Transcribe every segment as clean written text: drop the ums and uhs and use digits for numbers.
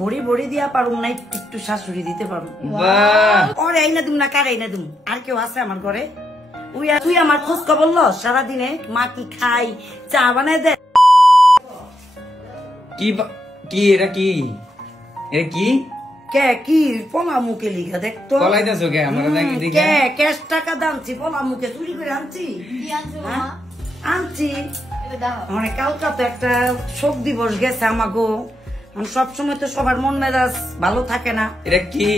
ভরি ভরি দিয়া পারুম না, একটু শাশুড়ি দিতে পারো। ওরে আইনা দিম না, কার আইনা দিম? আর কেউ আছে আমার ঘরে? তুই আমার খোঁজ খবর ল সারাদিনে, মা কি খাই, চা বানায় দে। কি এটা কি কে কি পলা মুখে লিখা দেখতো ক্যাশ টাকা দানছি, পলা মুখে চুরি করে আনছি। মানে কালকা তো একটা শোক দিবস গেছে আমাগো, সবসময় তো সবার মন মেজাজ ভালো থাকে না। এটা কি?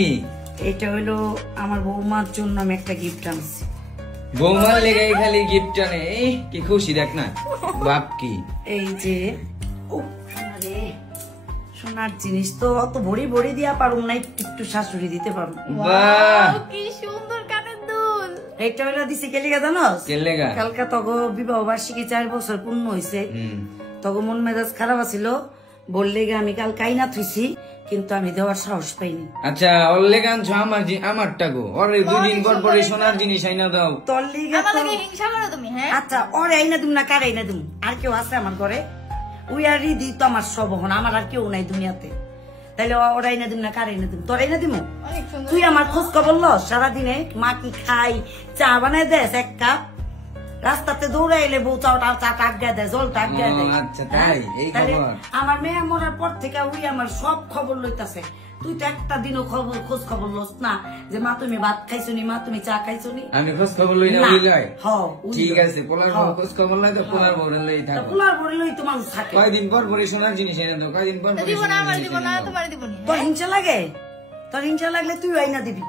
এটা হইলো আমার বৌমার জন্য আমি একটা গিফট আনছি। বৌমার লেগে খালি গিফট আনে, কি খুশি দেখ না বাপ। কি এই যে সোনার জিনিস তো অত ভরি ভরি দিয়া পারুম না, একটু শাশুড়ি দিতে পারো। কি সুন্দর কানের দুল। এইটা হইলো দিছি কেলিগা জানোস? কালকা তগো বিবাহ বার্ষিকী 4 বছর পূর্ণ হয়েছে, তগো মন মেজাজ খারাপ আছিল, বললে আমি কাল কাইনা থুইছি, কিন্তু আমি দেওয়ার সাহস পাইনি। আচ্ছা ওর লেগে আনছো আমারটা গো, ওরে 2 দিন পর পরে সোনার জিনিস আইনা দাও। তোর লিগে আমাকে হিংসা করো তুমি? হ্যাঁ আচ্ছা ওরে আইনা দিম না, কার আইনা দিম? আর কেউ আছে আমার ঘরে? উই আর রিদি তো আমার সব, আমার আর কেউ নাই দুনিয়াতে, তাইলে ওরা আইনা দিম না, কার আইনা দিম? তোর আইনা দিম? তুই আমার খোঁজ খবর ল সারাদিনে, মা কি খাই, চা বানায় দেস 1 কাপ, রাস্তাতে দৌড়াইলে বউ চা টাক গায়ে দেয়, জল টাক গায়ে দেয়। আমার মেয়ে মরার পর থেকে উই আমার সব খবর লইতাছে। তুই তো একটা দিনও খোঁজ খবর লস না, যে মা তুমি ভাত খাইছো নি, মা তুমি চা খাইছো নি। আমি খোঁজ খবর লই না, ঠিক আছে পোলার খোঁজ খবর লই তো পোলার বড় লই থাকো, পোলার বড় লই তো মানুষ থাকে। কয়দিন পর পরে সোনার জিনিস এনে দাও, কয়দিন পর পরে দিব না, আমার দিব না, তোমার দিব না। তোর হিংসা লাগে? তোর হিংসা লাগলে তুই আইনা দিবি।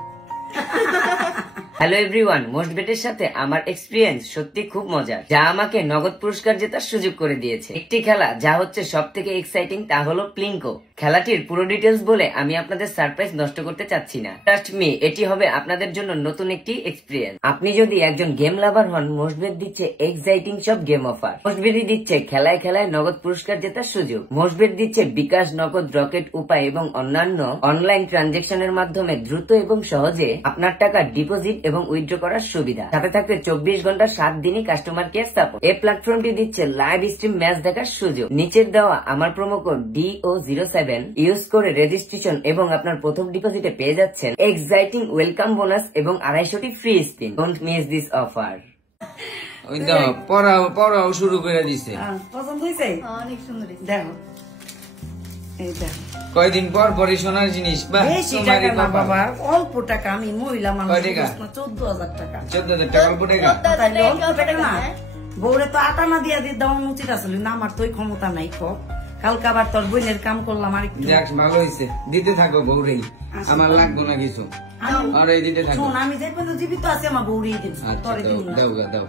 হ্যালো এভরিওয়ান, মোস্টবেটের সাথে আমার এক্সপিরিয়েন্স সত্যি খুব মজার, যা আমাকে নগদ পুরস্কার জেতার সুযোগ করে দিয়েছে। একটি খেলা যা হচ্ছে সব থেকে এক্সাইটিং, তা হলো প্লিঙ্কো। খেলাটির পুরো ডিটেলস বলে আমি আপনাদের সারপ্রাইজ নষ্ট করতে চাচ্ছি না। ট্রাস্ট মি, এটি হবে আপনাদের জন্য নতুন একটি এক্সপিরিয়েন্স। আপনি যদি একজন গেম লাভার হন, মোস্টবেট দিচ্ছে এক্সাইটিং সব গেম অফার। মোস্টবেটই দিচ্ছে খেলায় খেলায় নগদ পুরস্কার জেতার সুযোগ। মোস্টবেট দিচ্ছে বিকাশ, নগদ, রকেট, উপায় এবং অন্যান্য অনলাইন ট্রানজেকশনের মাধ্যমে দ্রুত এবং সহজে আপনার টাকা ডিপোজিট এবং উইথড্র করার সুবিধা। সাথে থাকবে 24 ঘন্টা 7 দিনই কাস্টমার কেয়ার সাপোর্ট। এই প্ল্যাটফর্মটি দিচ্ছে লাইভ স্ট্রিম ম্যাচ দেখার সুযোগ। নিচের দেওয়া আমার প্রোমো কোড DO07 ইউজ করে রেজিস্ট্রেশন এবং আপনার প্রথম ডিপোজিটে পেয়ে যাচ্ছেন এক্সাইটিং ওয়েলকাম বোনাস এবং 250টি free spin. Don't miss this offer. ওই দাও পড়াও শুরু করে দিছে। পছন্দ হইছে? অনেক সুন্দর হইছে। দেখো এই দেখো, কয়দিন পর পরে সোনার জিনিস। বেশি টাকা না বাবা, অল্প টাকা। আমি মহিলা মানুষ, 14,000 টাকা। 14,000 টাকা অল্প টাকা? তাইলে অল্প টাকা না? বউরে তো আটা না দিয়া দিয়ে দেওয়া উচিত আসলে না, আমার তো ওই ক্ষমতা নাই। কালকে আবার তোর বোনের কাম করলাম আর একটু। যাক ভালো হয়েছে, দিতে থাকো বউরেই, আমার লাগবো না কিছু। দিতে থাকো। শোন, আমি যে পর্যন্ত জীবিত আছি আমার বউরেই দিন। দাও দাও দাও।